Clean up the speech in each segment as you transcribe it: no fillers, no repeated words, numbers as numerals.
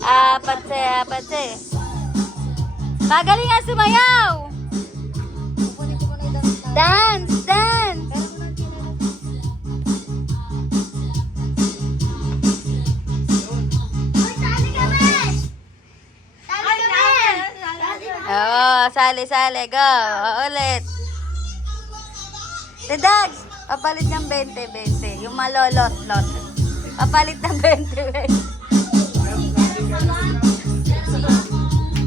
apatse. Magaling nga sumayaw. Dance, dance. Oo, sali. Go. Ulit. Dags, papalit ng 20. Yung malolot-lot. Papalit ng 20.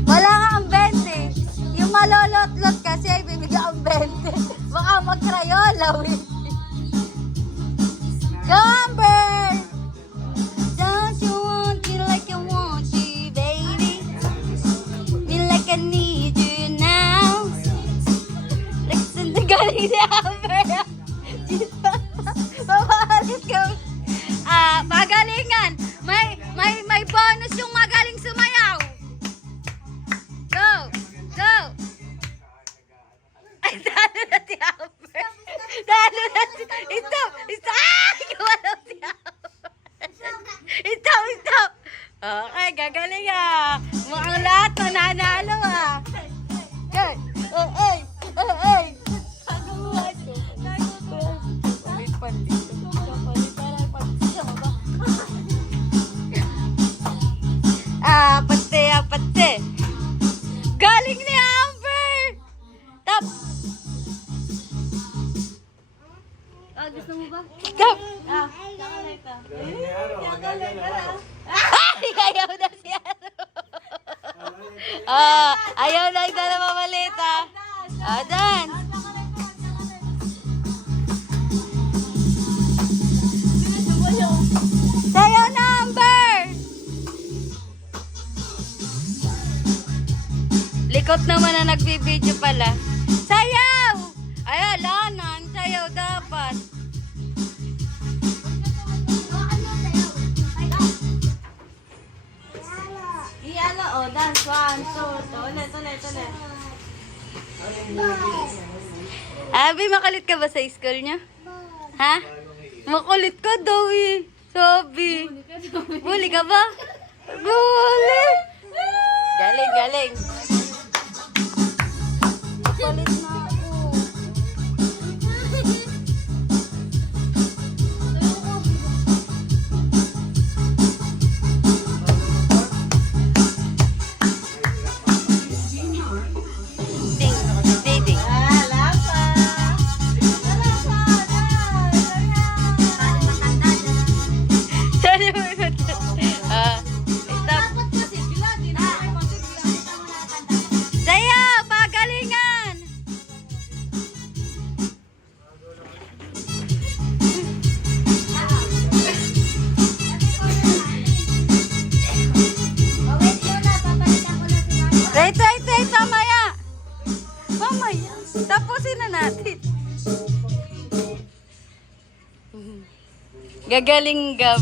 Wala nga ang 20. Yung malolot-lot kasi ay bibigyan ang 20. Baka mag-crayola, eh. Go, Amber! Don't you want me like I want you, baby? Me like I need you now. Listen to galing si Amber. Papalit ka. Magalingan. May bonus yung magaling sumayaw. Go! Ay, talo na si Amber. Talo na si... Stop! Wala si Amber. Stop! Okay, gagaling ah. Mukhang lahat nananalo ah. Okay. Ay. Apate. Galing ni Amber. Tap. Gusto mo ba? Tap. Gagalay ka. Ay, ayaw na siya. Ayaw na yung dalawa malita. Dan. Sayaw na, Amber. Likot naman na nagbibideo pala. Sayaw! Ay, ala na. Ang sayaw dapat. Dance. 1, 2, ulit. Abi, makulit ka ba sa school niya? Ha? Makulit ka daw eh. Sabi. Bully ka ba? Bully! Galing. Makulit na ako. Wait, mamaya. Tapusin na natin. Gagaling Gab.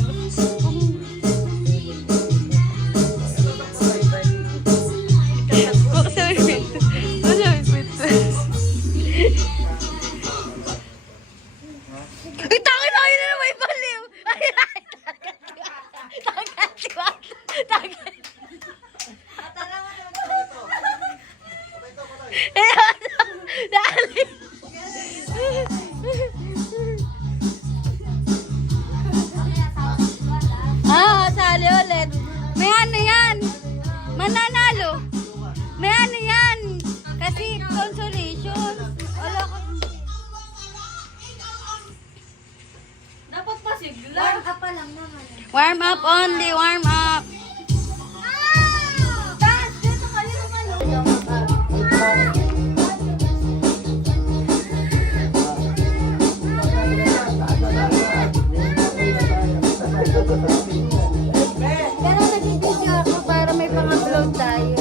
Itangin na yun na may baliw. Tagat. Dali. Sali ulit. May ano yan? Mananalo. May ano yan? Kasi consolation. Wala ko. Dapat pa sigla. Warm up pa lang naman. Warm up only. Warm up. Dance! Dito kayo naman. Pero nag-video ako para may pang-upload tayo.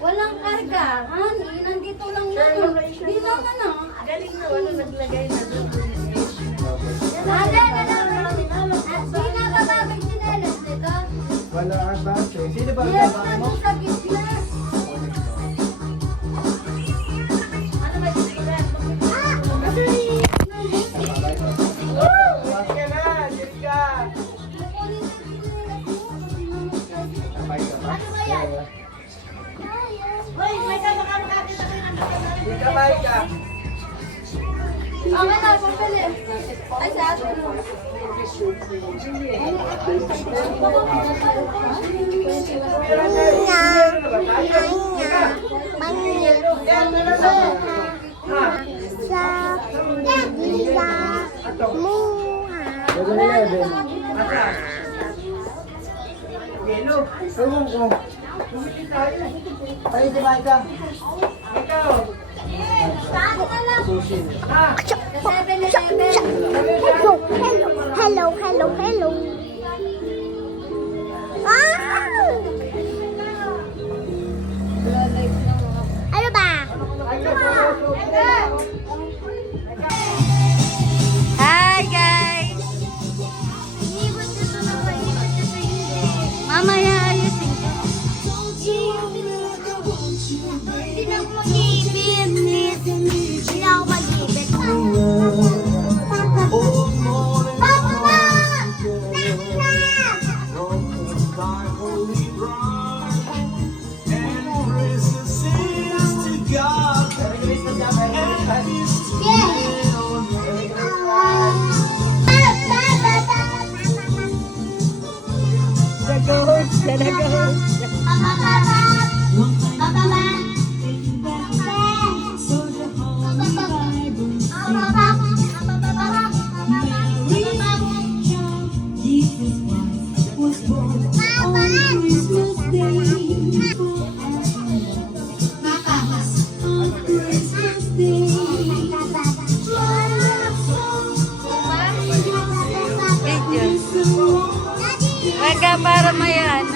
Walang karga. Nandito lang yun. Di lang ano. Galing na wala naglagay na doon. Di na bababay sinelas dito. Wala ang batch. Sino ba ang Yes, trabaho mo? nandun sa gitna. Kamay ka. Okay na, pabili. Ay, sa atin. Yelo. Ewan ko. Ay, di ba ka? Ikaw. Susin. Ha? Hello, hello, hello. Ah! Ano ba? Hi guys! Mamaya ayusin ko. Hindi na ako mag-ibig. Hindi na ako mag-ibig. Papa! Mega para may ano.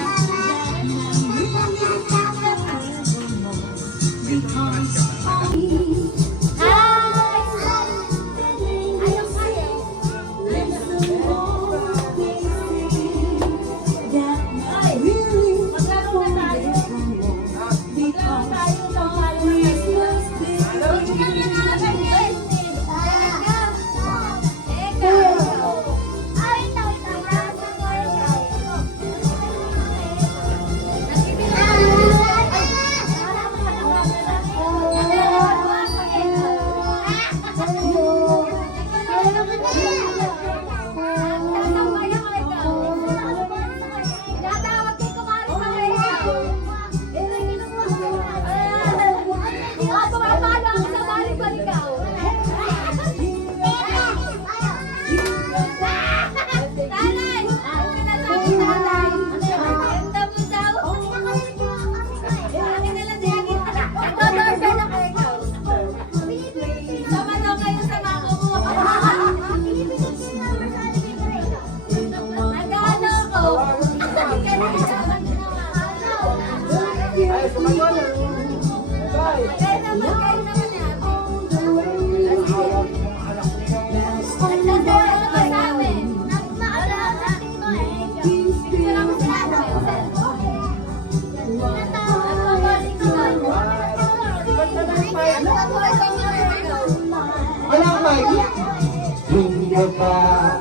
Ay, sumagot. Bye. Wala ka, Mike. Jingle bell,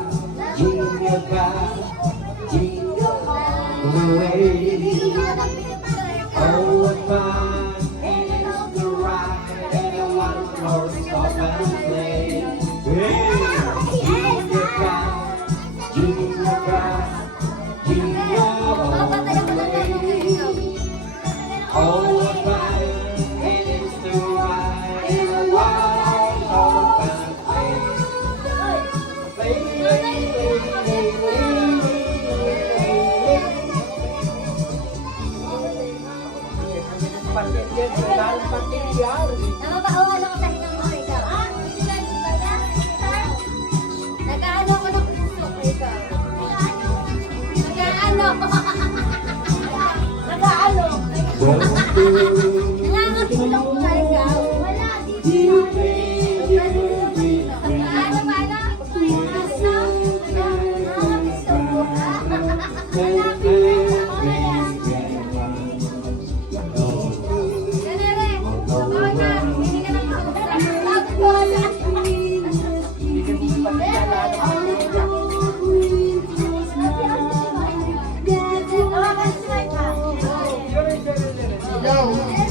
jingle bell, jingle all the way. Oh, what fun it is to ride in a one-horse open sleigh. Hey, jingle bell, jingle bell, jingle all the way. Oh, what fun it is to ride in a one-horse open Nababawan ako sa hingang mo ikaw. Nag-aano ako ng puso ko ikaw. Nag-aano. Nag-aano. Nangangatulong ko na ikaw. Wala, dito. Nag-aano ba na? Go!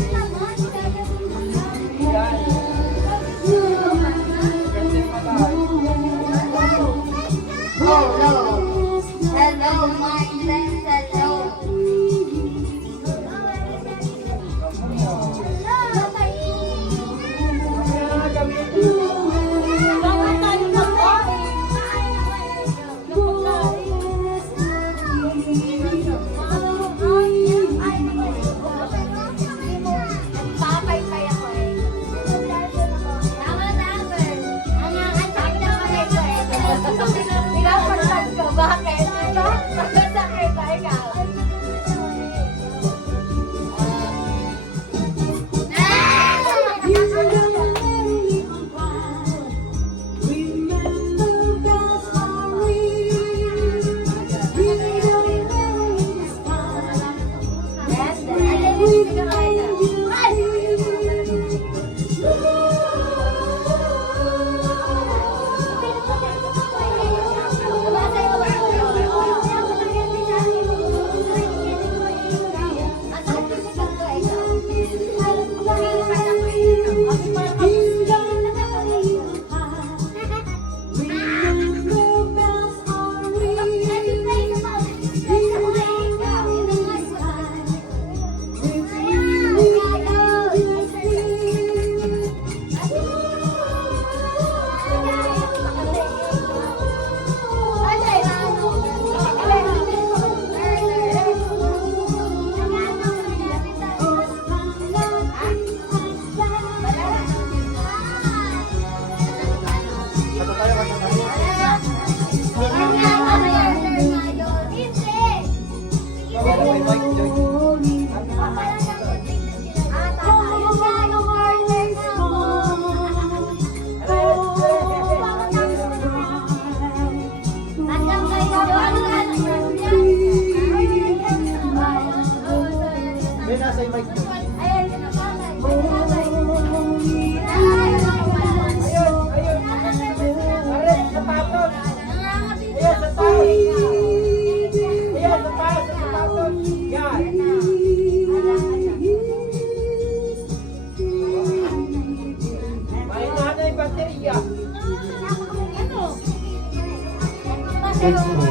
Double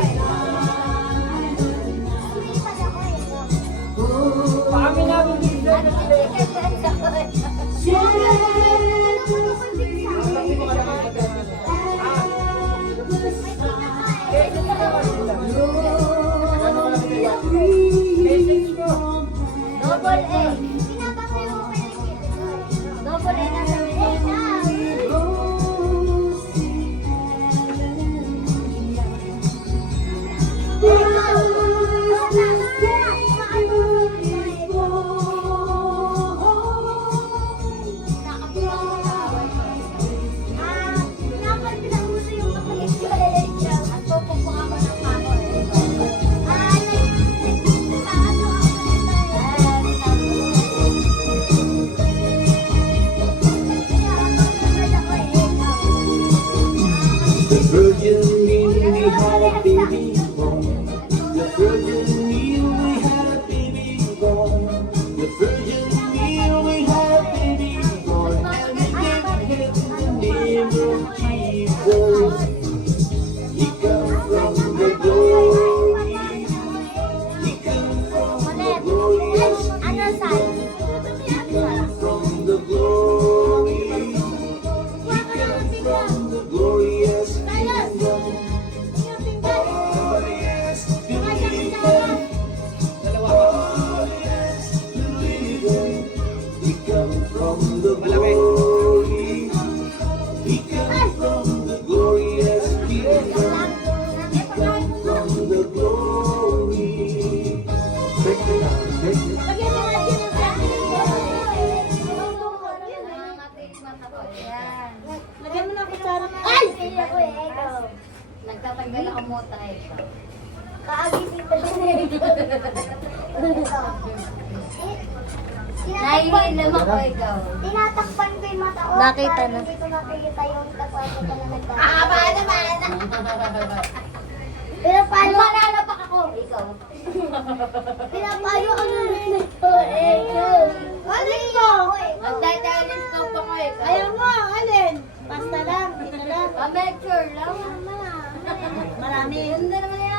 A. Double A na sa The virgin meal we had a baby born. The virgin meal we had a baby born. The virgin meal we had a baby born. And we gave him the name of Jesus. He comes from the glory. He comes from the glorious He comes from the glory. He comes from the glorious kingdom. Oh yes, believe it. Oh yes, believe it. He comes from the glory. He comes from the glorious kingdom. He comes from the glory. Take it out, take it. Lagyan mo na kutsara. Ay! Nagtatanggal ako mo tayo. Kaagisipan Naiinom ako ikaw. Tinatakpan ko yung mata ko. Nakita na. Hindi ko nakikita yung tapos ko na nagtatapos. Paano? Pinapalo. Malalapak ako. Ikaw. Pinapalo ang narinig ko. Ano ikaw? Magtatalis ka pa ko eh. Ayaw mo, alin? Basta lang, ito lang. Amateur lang. Marami. Ganda naman yung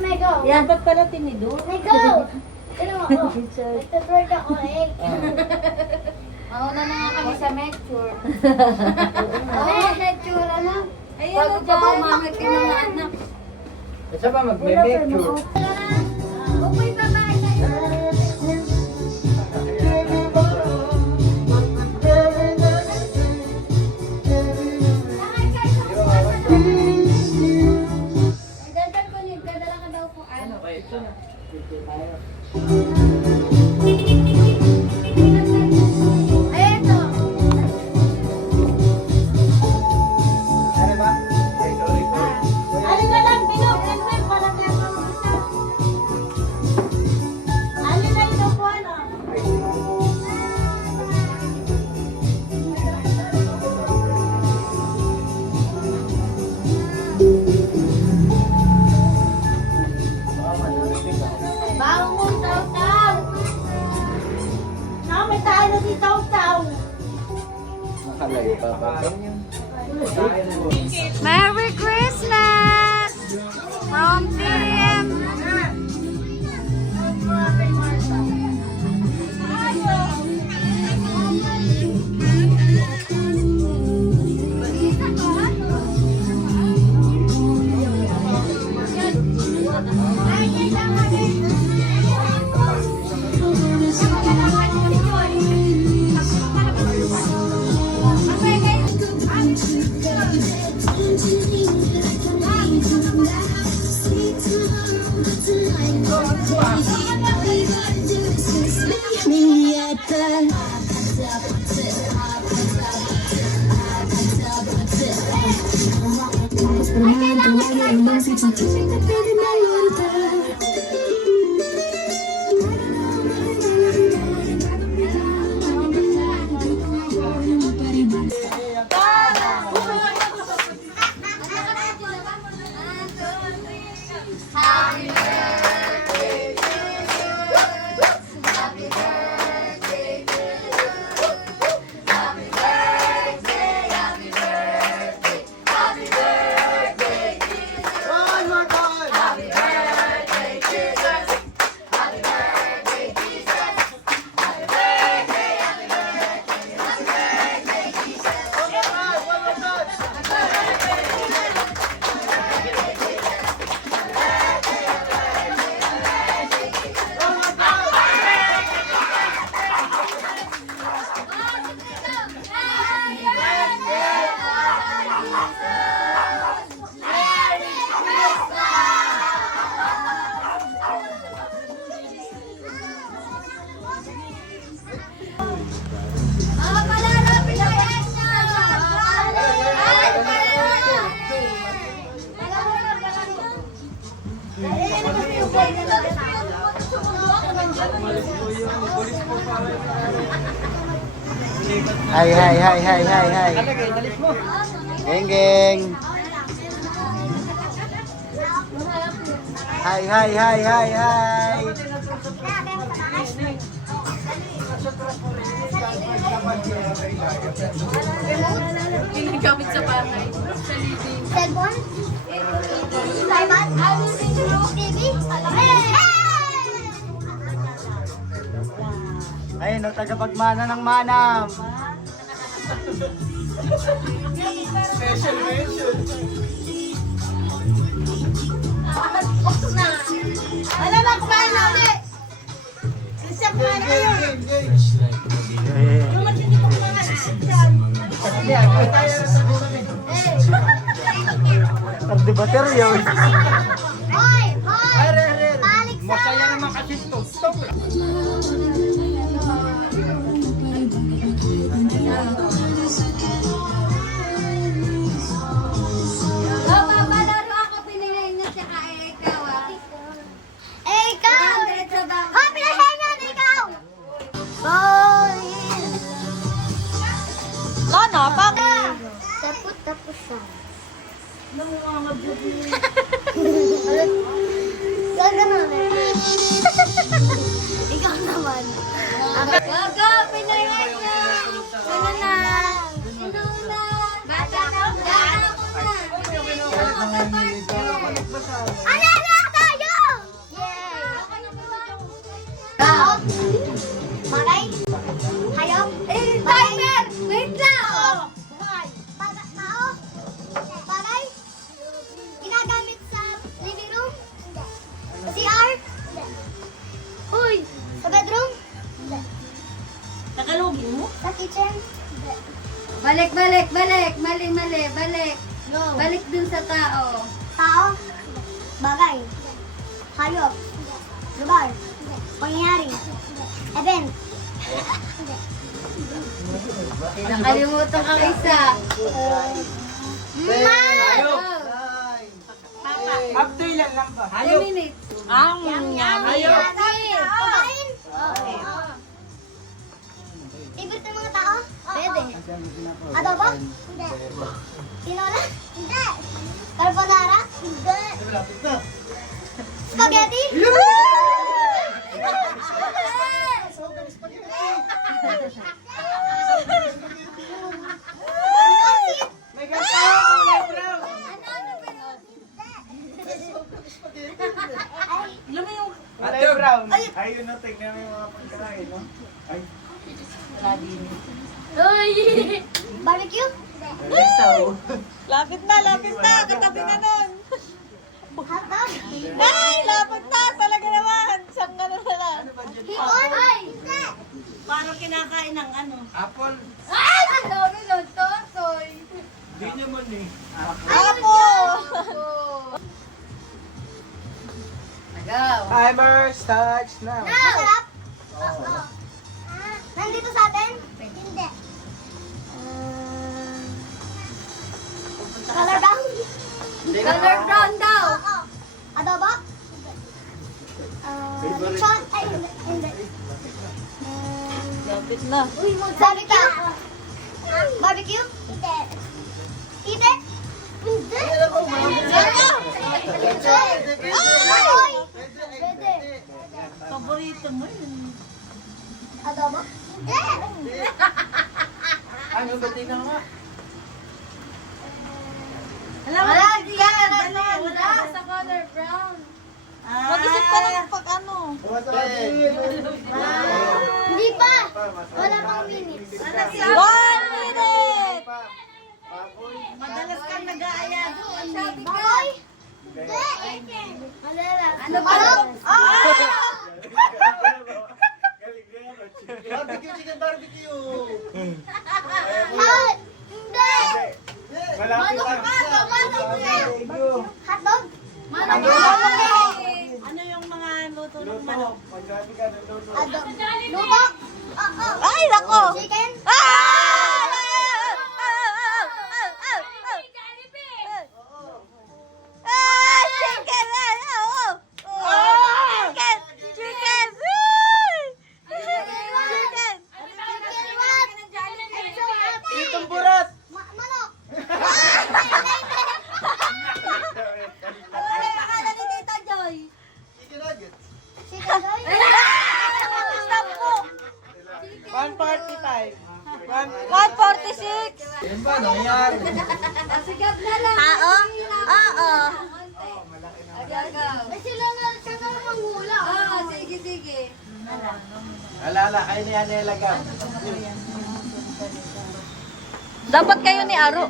May go. Yan, ba't pala tinido? May go. Ano ako? Nagtutword ako eh. Mauna na nga kami sa mature. Oo, mature ano? Bago pa pumangit yung mga anak. Isa ba magme-make-sure? Upoy babae tayo. Dadal ko niyo, dadala ka daw po ano. Ay, ito. Ano ba? Ay, sorry po. Alin na lang, binog, binog, parang yan ang isa. Alin na ito po, ano? Bangon, taw-taw! May tayo na si Taw-Taw. Nakalay pa ba? Merry Christmas from TM. Hi, hi, hi, hi, hi, hi. Geng, geng. Hi, hi, hi, hi, hi. Pinagamit sa bahay. Sa living. Cellphone? iPad? TV? Ayun, no, tagapagmana ng manam. Ano ba kumain na ulit? Isa kumain na kayo. Yung matindi ko Nagdebater yun. Hoy! Hoy! Balik sa... Masaya naman kasi ito. Stop lang. Papalaro ako, pinilay niya siya ka ikaw ah. Ikaw! 100 sa bangko. Ha! Pinasaya niya! Ikaw! Boy! Lana, Tapos siya. Gano'n eh. Ikaw naman. Gaga, pinilay niya. Ano na? Ano na? Bata na. Gana ko na. Ano na tayo? Yay! Tao? Maray? Hayop? Timer! Wait lang! Tao? Maray? Ginagamit sa living room? CR? Uy! Sa bedroom? nakalugin mo? Sa kitchen? Balik. Mali. Balik. No. Balik dun sa tao. Tao? Bagay? Hayop? Lugar? Pangyayari? Event? Nakalimutan ka isa. Update lang lang ba? 2 minutes. Hayop? Pagkain? Favorite ng mga tao? Pwede. Adobo? Hindi. Tinola? Hindi. Carbonara? Hindi. Spaghetti? May ganda! Ate Brown. Ayun na, tignan mo yung mga pagkain, no? Ay, Barbecue? isaw. Lapit na. Katabi na nun. Hotdog? Ay, lapit na. Talaga naman. Saan ka na lang? Hipon? Hindi. Parang kinakain ng ano. Apple. Ay! Ang dami nun, Totoy. Di naman eh. Apo! Agaw. Timer starts now. Masarap? Oo. Nandito sa atin? Hindi. Color brown? Color brown daw. Oo. Adobo? Lechon? Ay, hindi. Lapit na. Barbecue? Barbecue? Hindi. Hindi? Hindi. Baboy? Pwede. Paborito mo yun. Adobo? Hindi. Ano ba tingnan nga? Alam mo, Wala sa color brown. mag-isip ka ng pag ano. Hindi pa. Wala pang minutes. 1 minute! Madalas kang nag-aaya doon. Baboy? Hindi. Ano ba? Barbecue, chicken barbecue. Hot? Hindi. Malapit lang. Hotdog? Ano yung mga luto ng Luto. manok? Magdami ka ng luto. Luto? Oo. Ay, nako! Chicken? Chicken! Chicken! ano yan? Sigat na lang. Tao? Oo. Ay, sila na manghula. Sige, sige. Alala, kayo ni Anela Gab. Dapat kayo ni Aro.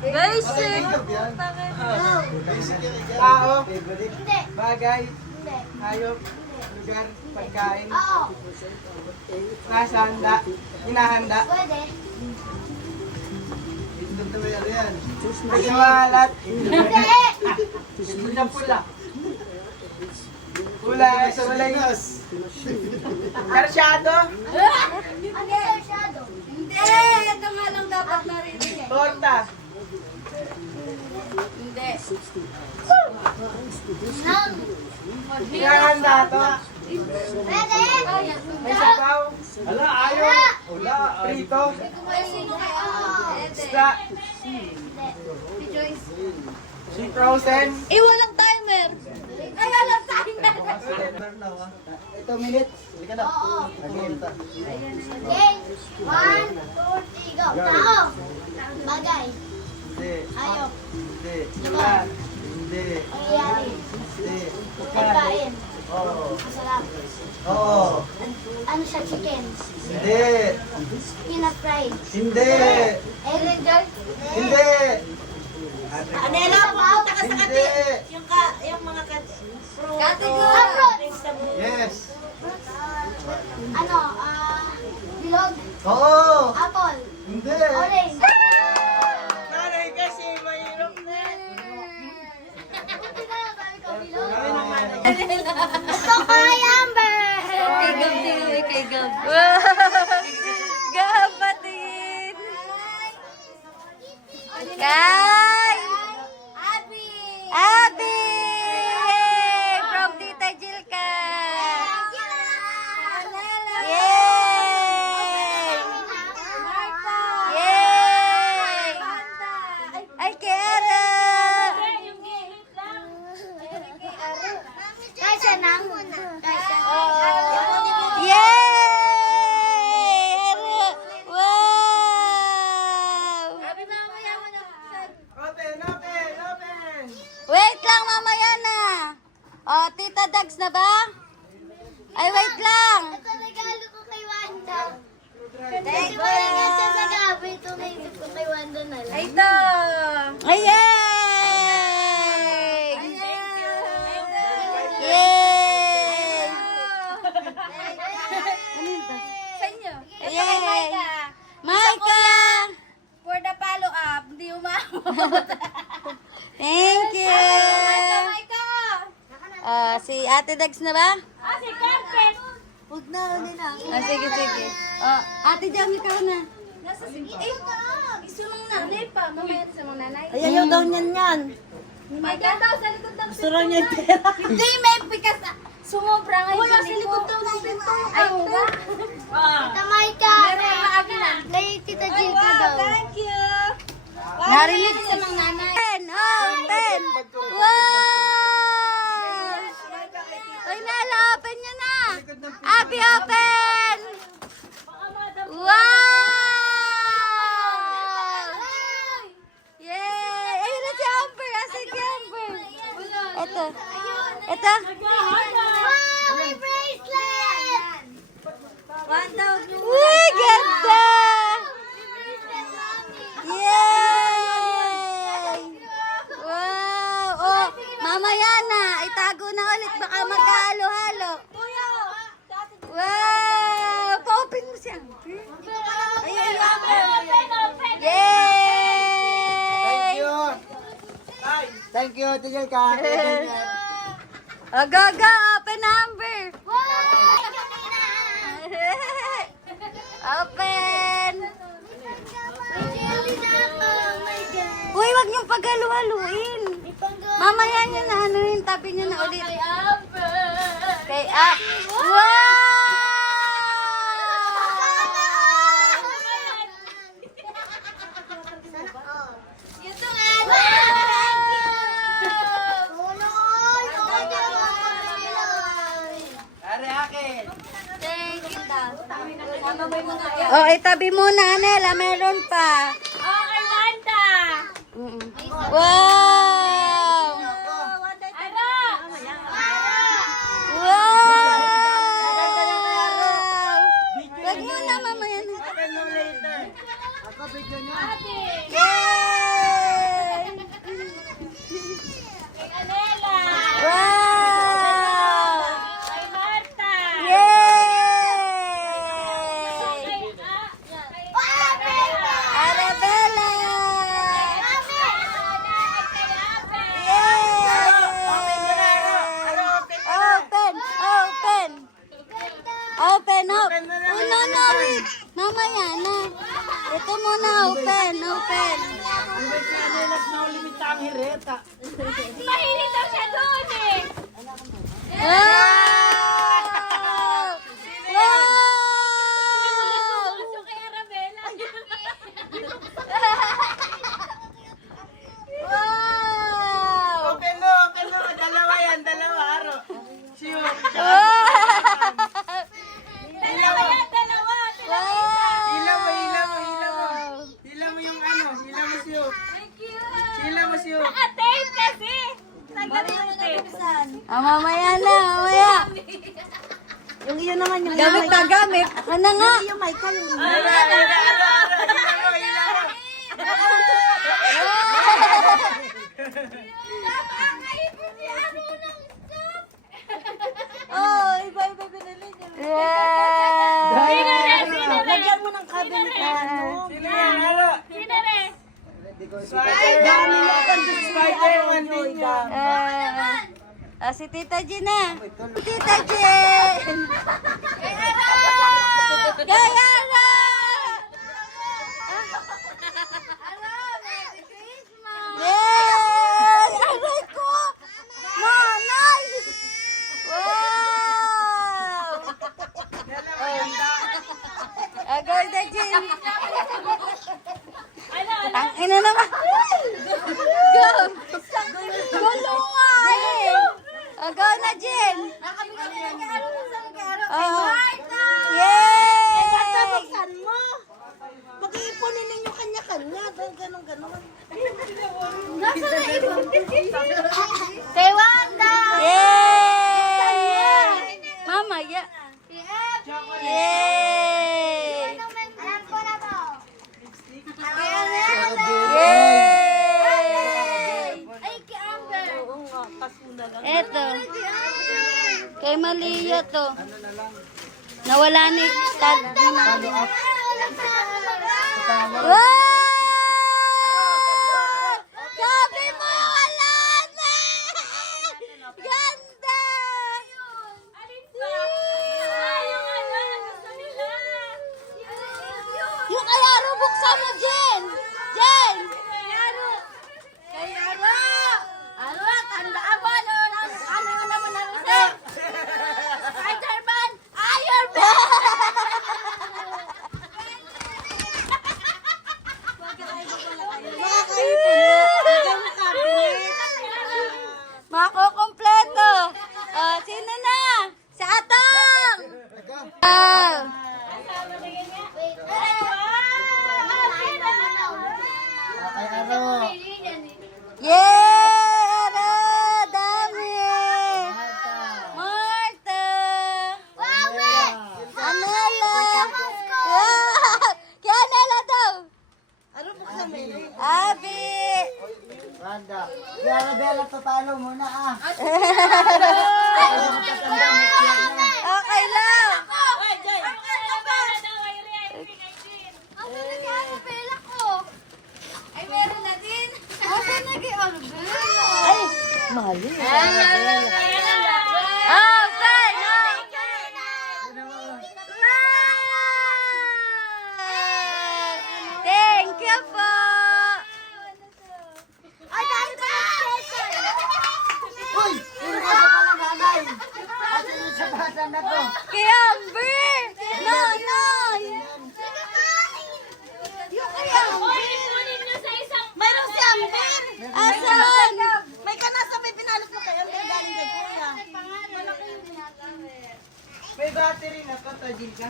Basic. Tao, bagay, hayop, lugar, pagkain, Oo. nasa handa, hinahanda, Pwede. pagkawalat, Hindi. pula. Kulay, karsyado, Ano yung shadow? Hindi, ito nga lang dapat narinig. torta, Hindi. Nang. hinahanda to, Pwede. may sabaw, wala, prito, isda, frozen, Walang timer. Ay, walang timer. ito minutes, hindi ka na. Okay. 1, 2, 3, go. Tao. Bagay. Hindi, Hayop. hindi, lugar, hindi, Pangyayari. hindi, Pagkain. oo, Masarap. oo, Ano siya, chicken? hindi, Peanut fried. hindi, Egg rendered? hindi, Anela, pumunta ka hindi, Category. yes, Ano, bilog? oo, Apple? hindi, Orange? nanay kasi mahirap na. Buti na lang sabi ko, bilog? Ito kay Amber! Kay Gab din. Kay Gab. Gab patin. Kay. Abby. Abi. From Tita Jilka. Yay! Yay! Ay, Kara! Kasya na. Kasya. Yay! Wow! Abby, mamaya mo na. Open, open, open. Wait lang, mamaya na. O, Tita Dags na ba? Ay, wait lang. Ito regalo ko kay Wanda. Kasi mahiga siya sa gabi. Ito naisip ko kay Wanda na lang. Ito. Ay, yay! Yay! Sa inyo. Ito kay Yay! Micah. Maika! For the follow-up, hindi umabot. Thank you! Si Ate Dags na ba? Si Carpet. Huwag na, hindi na. Sige, sige. Ate Jam, ikaw na. Nasa sige. Gusto mong nanay pa. Mamaya sa mong nanay. Ay, ayaw daw niyan yan. Micah daw, sa likod ng Gusto raw niya pera. Hindi, may pikas na. Sumobra ngayon. Wala, sa likod daw ng pinto. Ayaw ba? Tita Maika. Meron na akin na. Kay Tita Jill ka daw. Thank you. Narinig sa mga nanay. Open! Wow! Ay, nala, open nyo na! Abby, open! Wow! Yay! Ayun na si Amber! Asan si Amber? Ito. Ito. Wow, may bracelet! Uy, ganda! Yay! Wow! Oh, mamaya na. Itago na ulit. Baka magkahalo-halo. Wow! Pa-open mo siya. Ay, ay, Yay! Thank you. Thank you, Tigil ka. Oh, go, go! Open number! Open! Uy, wag niyong paghalo-haluin. Mamaya niyo na anuhin, tabi niyo na ulit. Kay Up. Wow! Are akin. Thank you, Oh, itabi muna, Anela. Meron pa. Oh, kay Wanda. Wow! Ano? Wow! Wag muna, mamaya na. Yay! Kay Anela. Wow! Kay Marta. Yay! Arabella! Open! Open! Open up! Oh, no, no, wait. Mamaya na. Ito muna, open, open. Mahilig daw siya doon eh. Wow! Wow! Gusto kay Arabella. Wow! Dalawa yan, dalawa, Aro. Sure. Wow! Dalawa yan, dalawa. Hila mo, hila mo, hila mo. Hila mo yung ano, hila mo siyo. Hila mo siyo. Naka-tape kasi. Tanggalin yung tape. Mamaya na, mamaya. Yung iyo naman yung Gamit na gamit. Ako na nga. yung Michael. Yung Hila mo, hila mo. Oh, iba binili niya. Yeah. Lagyan mo ng cabinet na ano. Sino yan, Aro? Sino rin? Dami mo pang Spider Man din yan. Si Tita Jean na. Tita Jean! Gayara! Yay! Aray ko! Nanay! Wow! Agad na, Jean. Ang ina naman. Go! Gulo nga eh. Agaw na, Jen. Oh. Yay! Saan mo? Mag-iipunin ninyo kanya-kanya. Ganon. Nasa na iba? Kay Wanda! Yay! Mamaya. Yay! Alam ko na to. Yay! Ay, kay Amber. Eto. Kay Malia to. Nawala ni tag naman. Wow! Sabi mo wala na! Ganda! Alin ba? Yung ano, gusto nila. Yung kay Aro, buksan mo, Jen! Jen! Kay Aro! Aro, tandaan mo, ano naman na rin? Spider-Man! Iron Man! Makukompleto! Sino na? Si Atong! Kay Aro. Yeah! Aro! Dami! Marta! Anela! Wow! Kaya Anela daw! Ano buksan mo yun? Abi! Wanda. Si Arabella, tatalo muna ah. Okay lang! Ay, meron na din. Asa nag-i-Arabella? Ay, mali. Open! Thank you po! Ay, dami pa yung Uy! Sino ka sa palanganay? At sino sa bata na to? Kay Amber! Nanay! Yung kay Amber! Mayroon si Amber. Asan? May kanasa, may pinalot mo kay Amber galing kay Kuya. May battery na to, Tajil ka?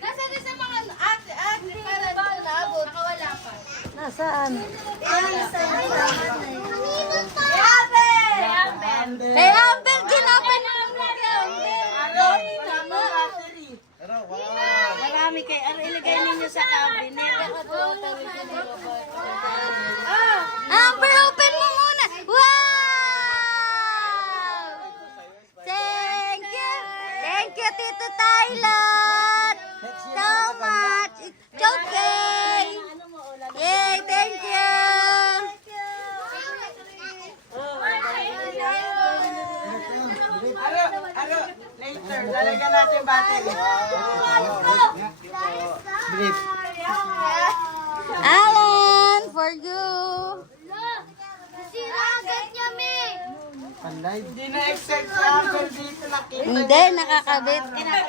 Nasa doon sa mga ate, para doon naabot. Nakawala pa. Nasaan? Hey, Amber, ginapan mo lang Battery. Marami kayo. Ano ilagay ninyo sa cabinet? Amber, open mo muna. Wow! Thank you. Thank you, Tito Tylot. So much. It's okay. Yay, thank you. Later, lalagyan natin battery. Brief. Alan, for you. Nasira agad niya, me. Panday. Hindi na-expect sa Amber dito nakita. Hindi, nakakabit. Yay!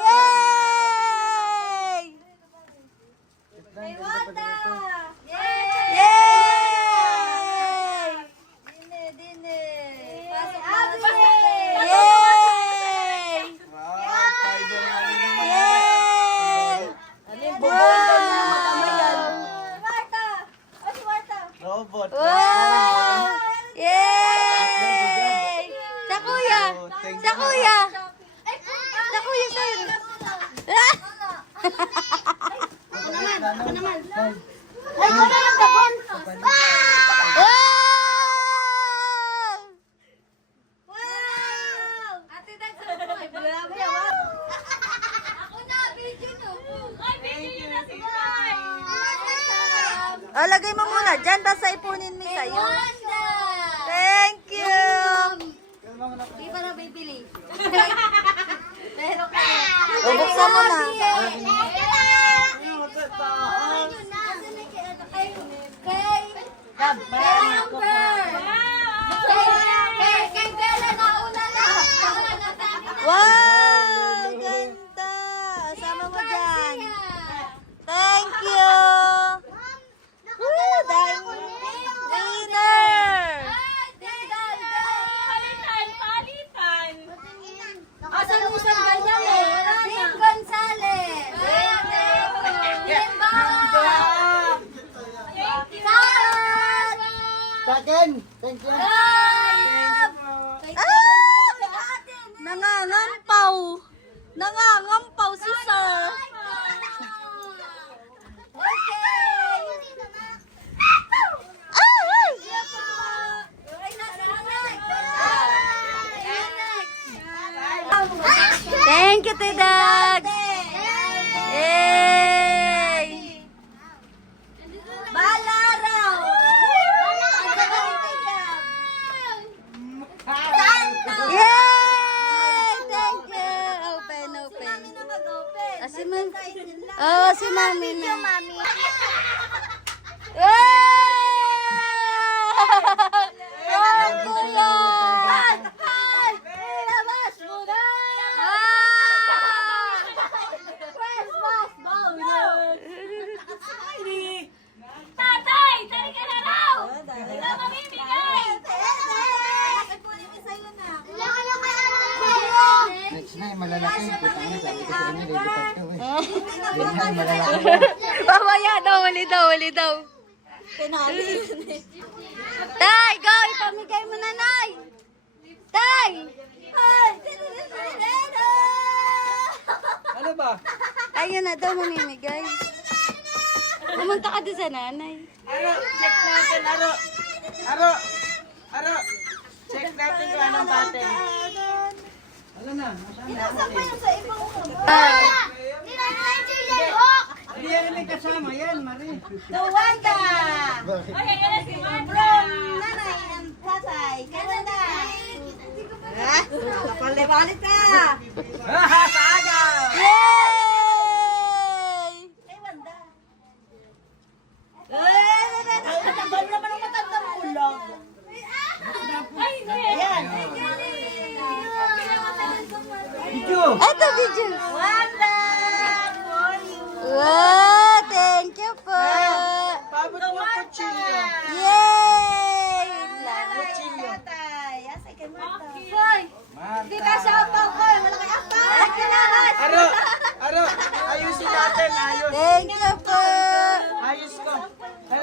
Yay! Yay! Wow, fiber na rin naman. Yay! Robot. Wow! Yay! Sa kuya! Sa kuya! Sa kuya sa'yo! Ay, wala lang tapon. Wow! Ate, grabe, ako na, video no. Ay, video na si Kai. Oh, lagay mo muna dyan, basta ipunin mo sa'yo. Wanda! Thank you! Di ba na bibili? Pero O, buksan mo na. Wow! Ganda! Sama mo dyan. Thank you! Woo! Dahil winner! Asan mo sa ganyan eh? Dean Gonzales! Dimba! Second. Thank you. Nangangampaw! Nangangampaw si sir! Thank you, Tidag! Yay! Balaraw! Yay! Thank you! Open, open. Si Mami. Oh, si Mami na. Yay! Kuya! Ilabas mo na! Christmas bonus! Tatay! Tari ka na raw! Wala mamimigay! Next na, malalaki. Putang na, sabi ko sa inyo, ready pa ito eh. Ganyan, malalaki. Mamaya daw, wali daw. Tay, go! Ipamigay mo na, Nay! Tay! Ano ba? Ayun na daw, mamimigay. Pumunta ka doon sa nanay. Aro, check natin, Aro. Aro. Aro. Check natin kung anong battery. Ano na? Hindi yan may kasama yan, Marie. Wanda! Nanay and tatay, Canada! Balik ka! Sa aga! Yay! Video! Ito, video. Wow, thank you po. Pabot ng kutsilyo. Yay!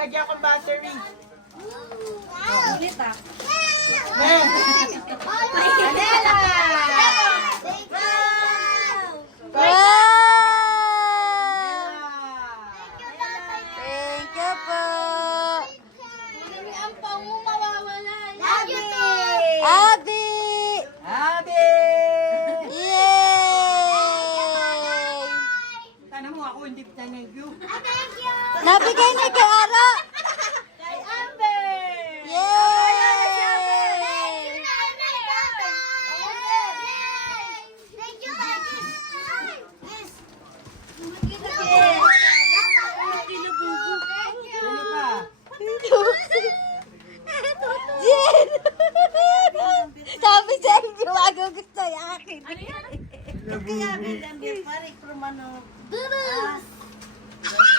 lagyan ko battery. Ulit ah. Anela! Thank you po. Ang pango mawawala. Abi! Happy! Yay! Sana mo ako hindi thank you. Nabigay ni kay Ara. Kay Amber! Yay! Sino pa? Jen! Sabi sa inyo, ako gusto yung akin.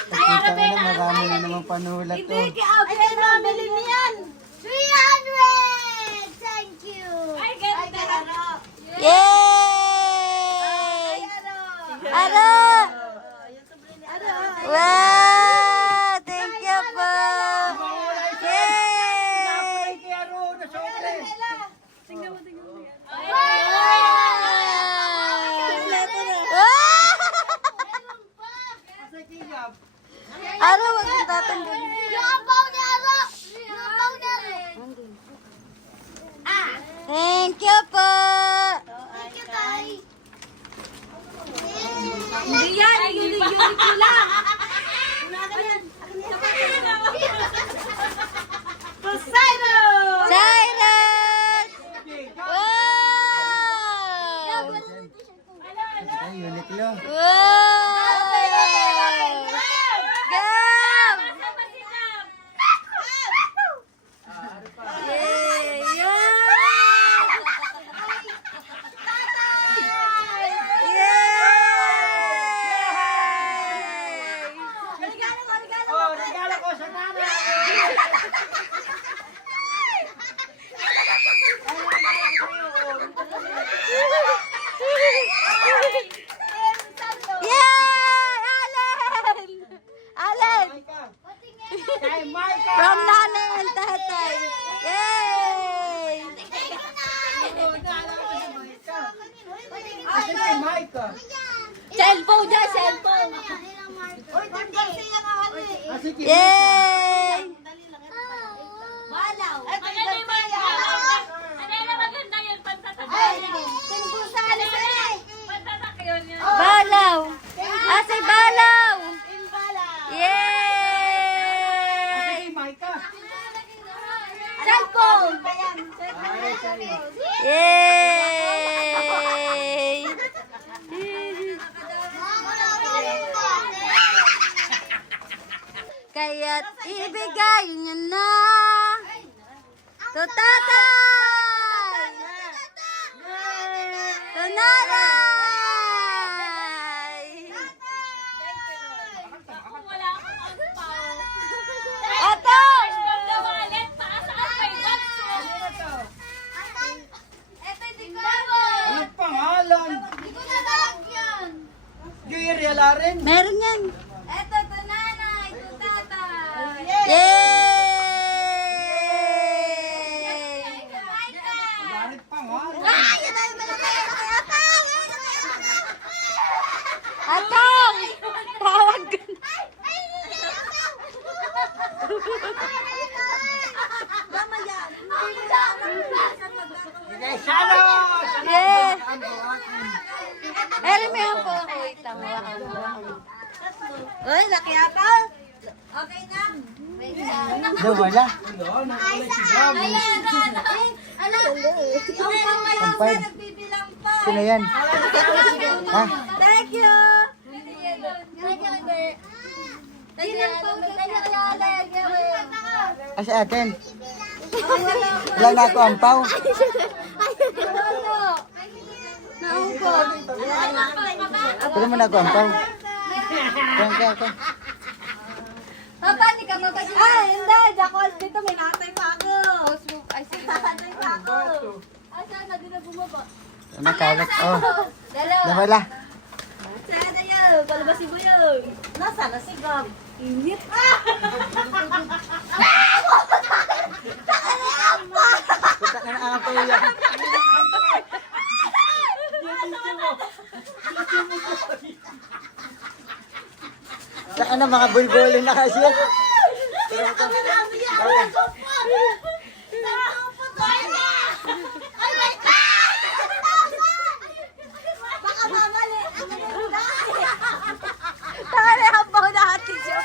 Nakita na marami na naman panulat to. Kay Abel, mabili niyan. 300! Thank you! Ay, ganda. Yay! Ara! Wow! Thank you po! Yay! Kay Aro na sobre. Sa kiyap. Ara, wag yung tatanggal. Yung ampaw ni Aro! Yung ampaw ni Aro! Thank you po! Thank you, Tay! Hindi yan, yun ko lang. Cyrus! Wow! Ay, Uniqlo. Wow! Gab! Yay! Yay! Oh, regalo ko sa nanay. Yay! Allen! Allen! Kay Marka. From nanay and tatay. Yay! Kasi kay Marka. Cellphone dyan, cellphone. Kasi kay Yay! Balaw. Balaw! Asay balaw! Kasi Yay! kay Marka. Cellphone! Ay, sorry. Yay! Kaya't ibigay niyo na to tatay! To nanay! Ato! Anong pangalan? Giri rin. Meron yan. Eto, to nanay, to tatay. Yay! Bakit pangalan? Atong! Tawag ka na. Kay Sharon. Yes! Meron mo yan po. Wait lang. Uy, laki ata. Okay na. Daw wala. Sampay. Nagbibilang pa. Sino yan? Ha? Thank you! Asa atin? Wala na ako ampaw. Naupo. Wala mo na ako ampaw. Kaya. Papa, hindi ka mabagay. Ah, hindi. Jakol, dito may natay pa ako. Ay, sige. Natay pa ako. Ay, sana, di na bumaba. Nakalat. Oh. Dalawa. Nawala. Sana yan. Palabas si Boy. Nasaan na si Gab? Init. Puta ka na ako yan. Saan na mga bulbulin na kasi yan? Baka mamali. Tari, habaw na ate Jo.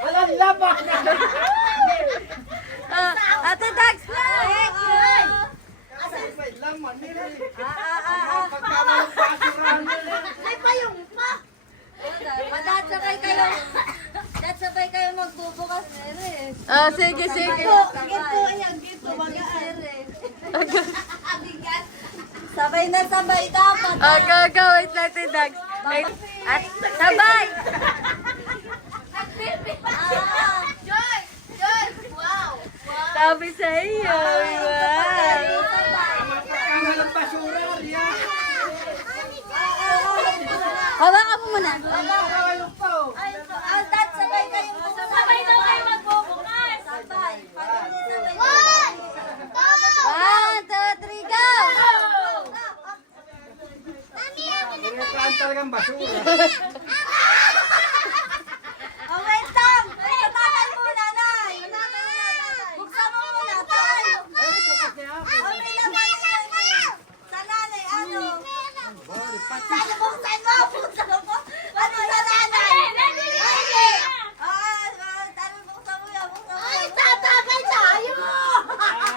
Walang labak na! Ate Dax na! Wait lang, manili. May payong pa. Dadsabay kayo magbubukas eh. Sige, sige. Gito, ayan, gito. Magaan. Abigat. Sabay na sabay dapat. Go, wait lang, Ate Dax. At sabay! Joy! Joy! Wow! Sabi sa iyo. Wow. Walang basura, Ria. Hawakan mo muna. Walang pa, oh. Dadsabay kayo magbubukas. Sabay daw kayo magbubukas. Sabay. One! 1, 2, 3, go! Pinakaan talagang basura. Oh, wait lang! Tatay muna, Nay! Buksan mo muna, Tay! Oh, may laman yan! Sa nanay, ano? Ano, buksan mo! Buksan mo! Ano sa nanay? Ay! Ano, buksan mo yan, buksan mo yan. Tatagay tayo!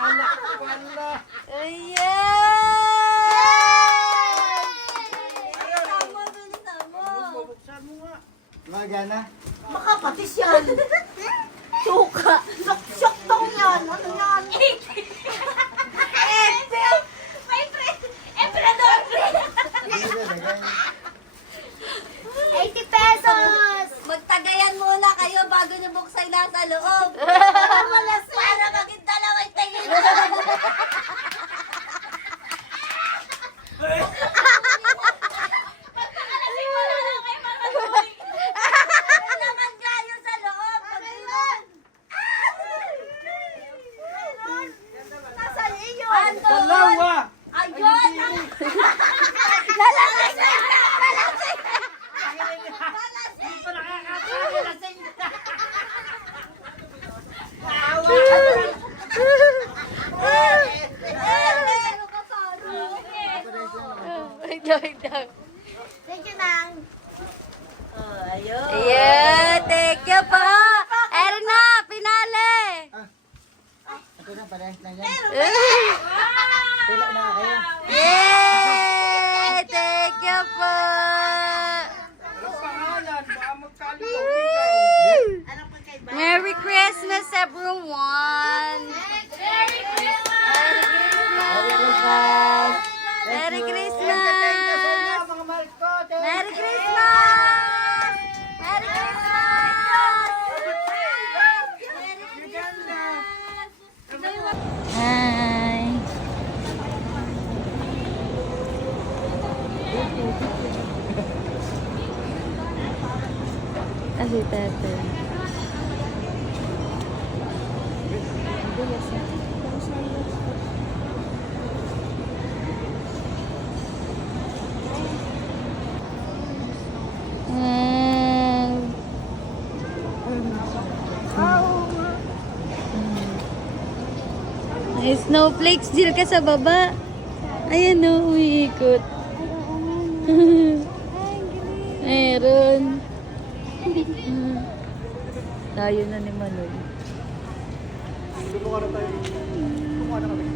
Wala. Ayan! Bilisan mo, bilisan mo. Bubuksan mo nga. Magana. Makapatis yan. Suka. Sok tong yan. Ano yan? May friend. Emperador friend. 80 pesos. Magtagayan muna kayo bago niyo buksan nasa loob. Para maging dalawang tingin. Naman kayo sa loob. Nasa iyo. Dalawa. Ayun! Lalasing na! Lalasing na! Hindi pa nakakakalasing. Wait lang. Thank you, Nang. Yeah, thank you po. Erin na, pinali. Ito na, parehas na yan. Pila na kayo. Yay! Thank you po. Anong pangalan? Baka magkalimutan ikaw. Merry Christmas, everyone. Merry Christmas! Merry Thank you Christmas. sa inyo, mga mahal ko. Merry Christmas. Merry Christmas. Hi. Asi tete. May snowflakes din ka sa baba. Ayan o, umiikot. Meron. Tayo na ni Manol. Lumuha na tayo. Lumuha na kami.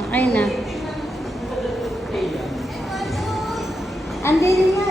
Okay na. Andin nga